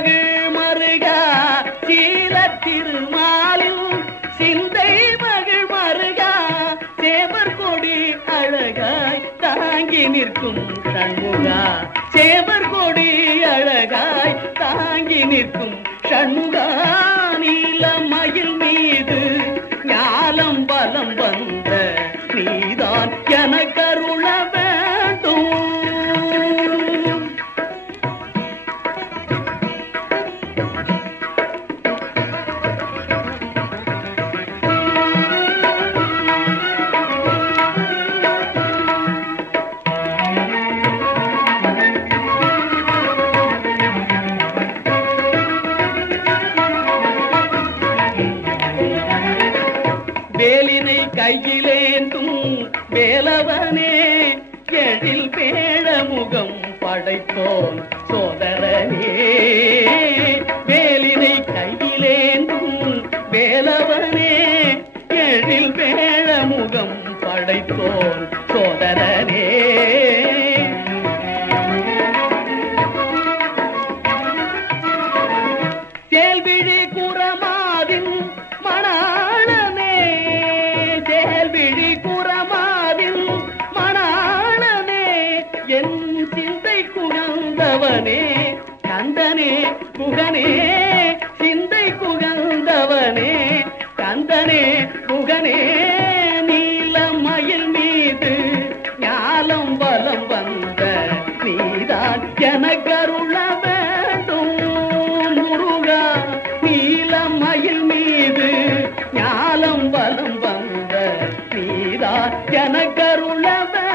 சிந்தை மகிழ் மருகா சீல திருமாலில் சிந்தை மகள் மருகா சேவர் கொடி அழகாய் தாங்கி நிற்கும் சண்முகா. சேவர் கொடி அழகாய் தாங்கி நிற்கும் சண்முகா நீல மயில் மீது ஞாலம் பலம் வந்த நீதான் எனக்கா கையிலேந்தும் வேலவனே எழில் பேழ முகம் படைத்தோன் சோதரனே. வேலினை கையிலேந்தும் வேலவனே எழில் பேழ முகம் படைத்தோன் சோதரனே. தேல்விழி குரமாவின் குகந்தவனே கந்தனே புகனே சிந்தை புகழ்ந்தவனே கந்தனே புகனே நீல மயில் மீது ஞாலம் பலம் வந்த நீதான் எனக்கருள வேண்டும் முருகா நீல மயில் மீது ஞாலம் பலம் வந்த நீதான் எனக்கருள வேண்டும்